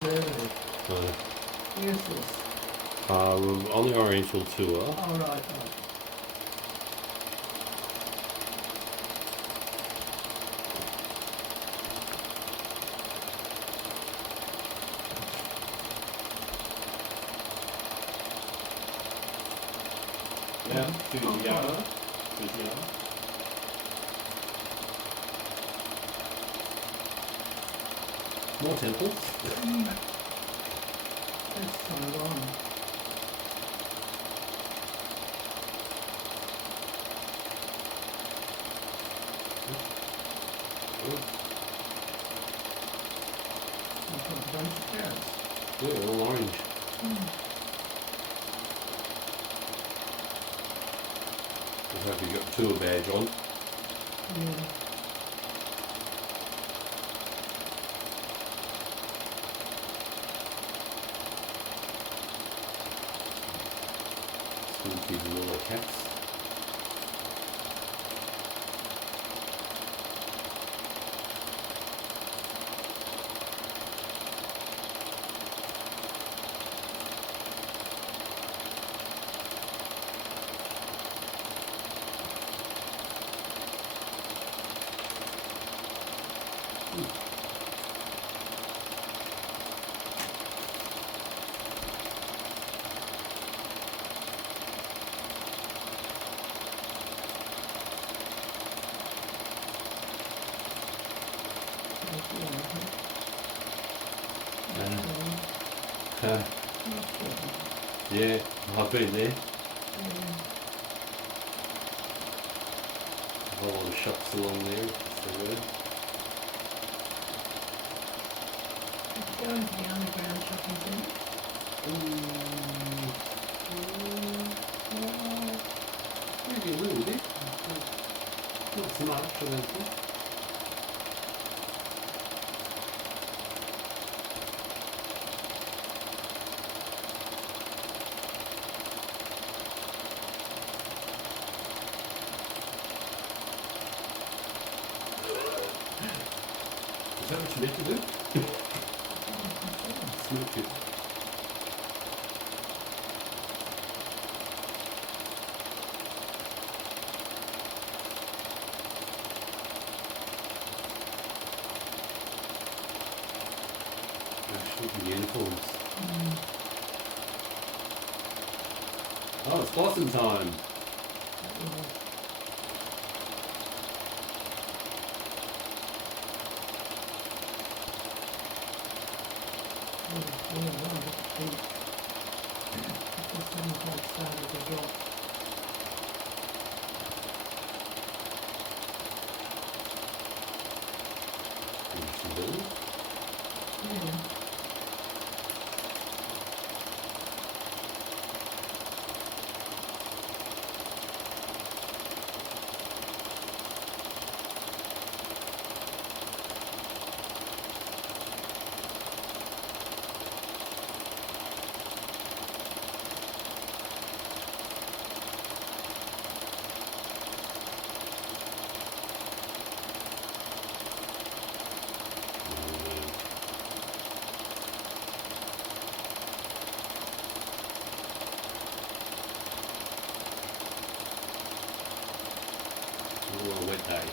Really? Uh, Where's this? we're on the Oriental Tour. Oh, right. Yeah, Fujiana. More temples. It's so long. I've got a bunch of carrots. Yeah, all orange. I hope you got the tour badge on. Yeah. Some kids with all their cats. Yeah, I've been there. A whole lot of shops along there. Going to the underground shopping centre? Maybe a little bit. Not so much, I don't think. Is that what you meant to do? Smoke it. Actually, uniforms. Oh, it's blossom time. A wet day.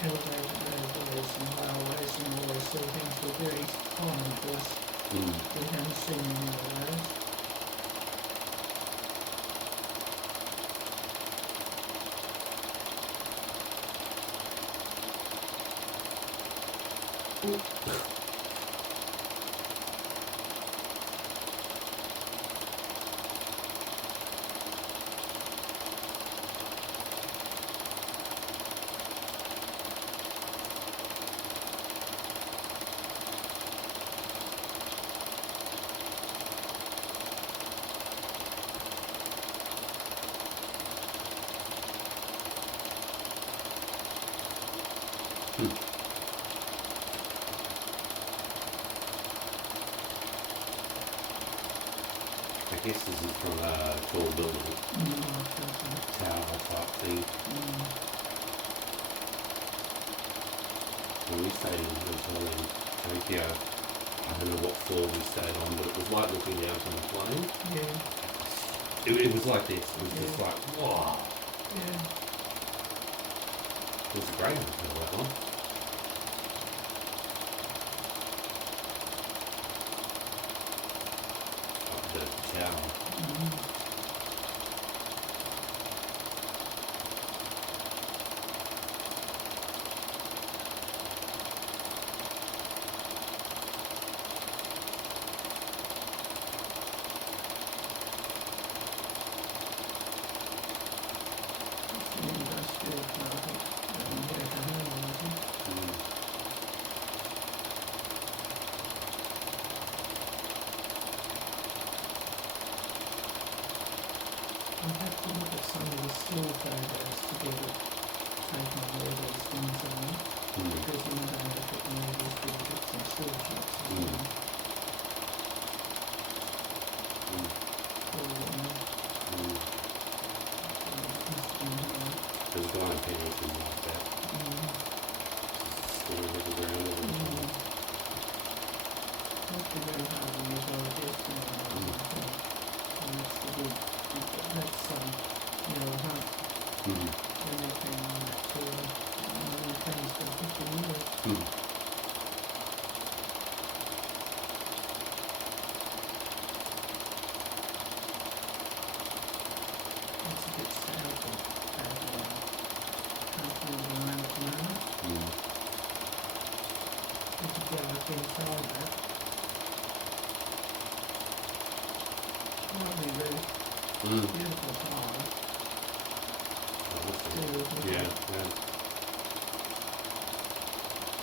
Elevators and railways and all those sort of things were very common to us. We haven't seen any of those. guess this is from a tall building, tower type thing. When we stayed in a hotel in Tokyo, I don't know what floor we stayed on, but it was like looking out on the plane. Yeah. It was like this. It was just like, wow. Yeah. It was a great hotel, that one. The tower. Industrial market in Yokohama, I think. I'll have to look at some of the still photos to get it taken where these things are, because in the day I think maybe there's been bits and still shots as well. There's a guy in Pendleton like that. Scoring everywhere and everything. Must be very hard when you go a distance and that's the big, that's a hunt when they came on that tour, and they came for 15 years. It's a bit sad that can't find a line at the moment. You could go up inside that. Lovely roof. Beautiful tile. Yeah.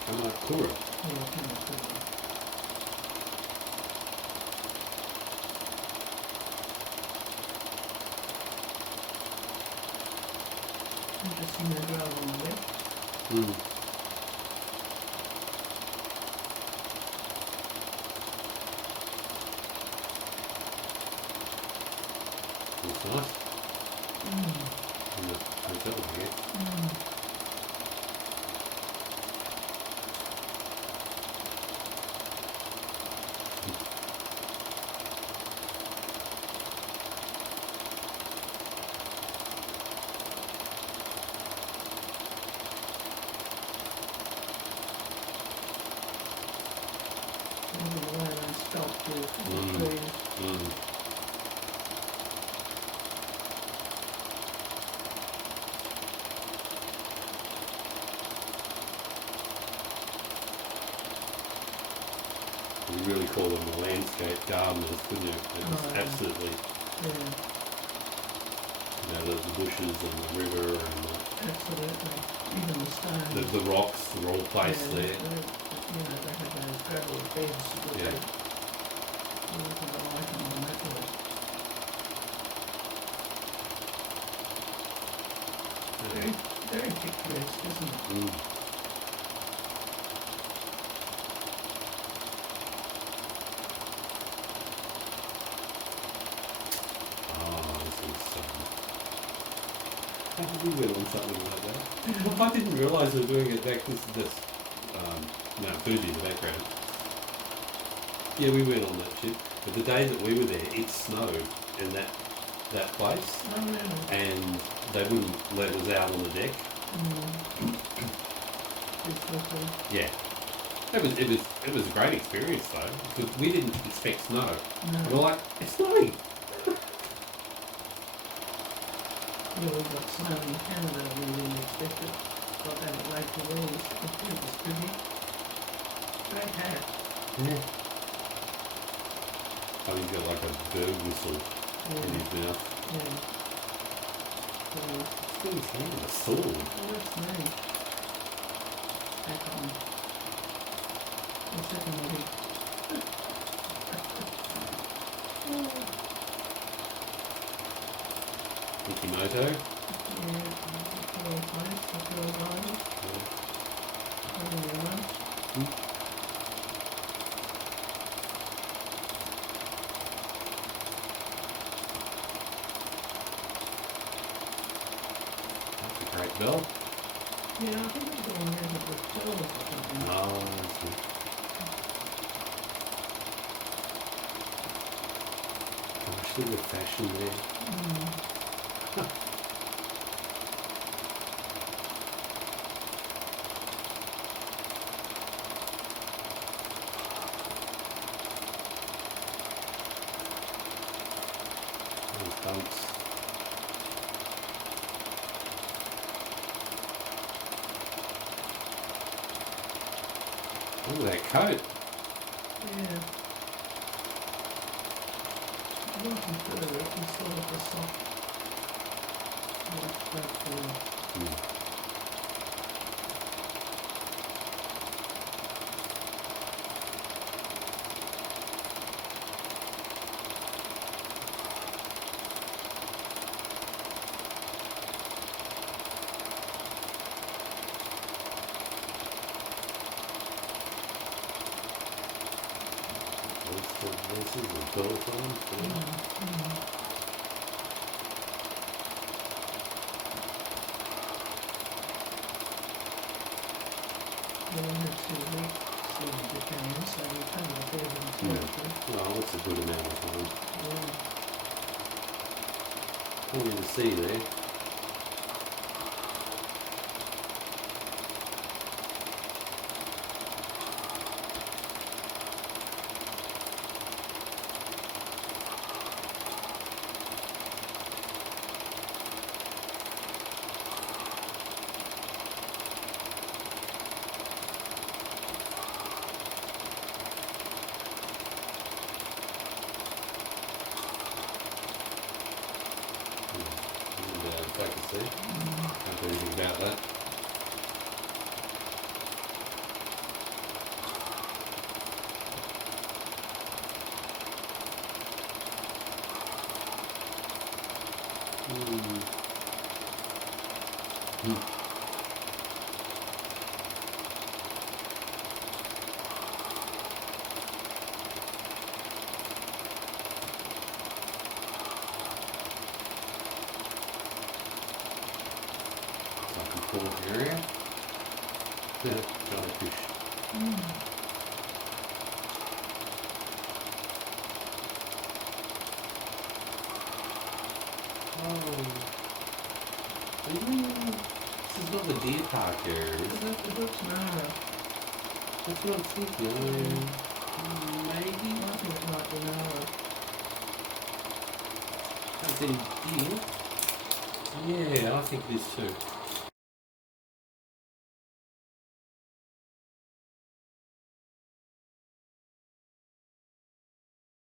Kamakura. Yeah, Kamakura. Interesting as well on the left. Looks nice. In the hotel, I guess. Maybe the way they sculpted the trees. You really call them the landscape gardeners, couldn't you? It was absolutely, the bushes and the river and Absolutely. Even the stones. the rocks, they're all placed there. They have those gravel beds that they look at the light on the metal. Very, very picturesque, isn't it? How did we went on something like that? Well, I didn't realise we were doing it back Fuji in the background. Yeah, we went on that ship. But the day that we were there, it snowed in that place. Oh, really? And they wouldn't let us out on the deck. Yeah. It was a great experience though, because we didn't expect snow. No. We're like, it's snowing. Yeah, we've got snow in Canada, we didn't expect it. Got that at Lake Louise, it was pretty. Great hat. Yeah. Oh, he's got like a bird whistle in his mouth. Yeah. It's got his hand, a sword. Oh, that's nice. Hakone. The second movie. Mikimoto. Yeah, cool place, the cool guy. Great bell. Yeah, I think it's the one here with the pearls or something. Oh, I see. Gosh, look at the fashion there. Those bumps. Look at that coat. Yeah. I don't prefer it. It's sort of a soft, like that feel. This is a gold one. We only had 2 weeks in Japan, so we kind of afford them too. Well, that's a good amount of time. Yeah. Plenty to see there. Focus there. Can't do anything about that. Area. Jellyfish. Oh, this is not the deer park area, is it? It looks narrow. That's what I'm thinking. Maybe. I think it might be narrow. Can't see any deer. Yeah, I think it is too.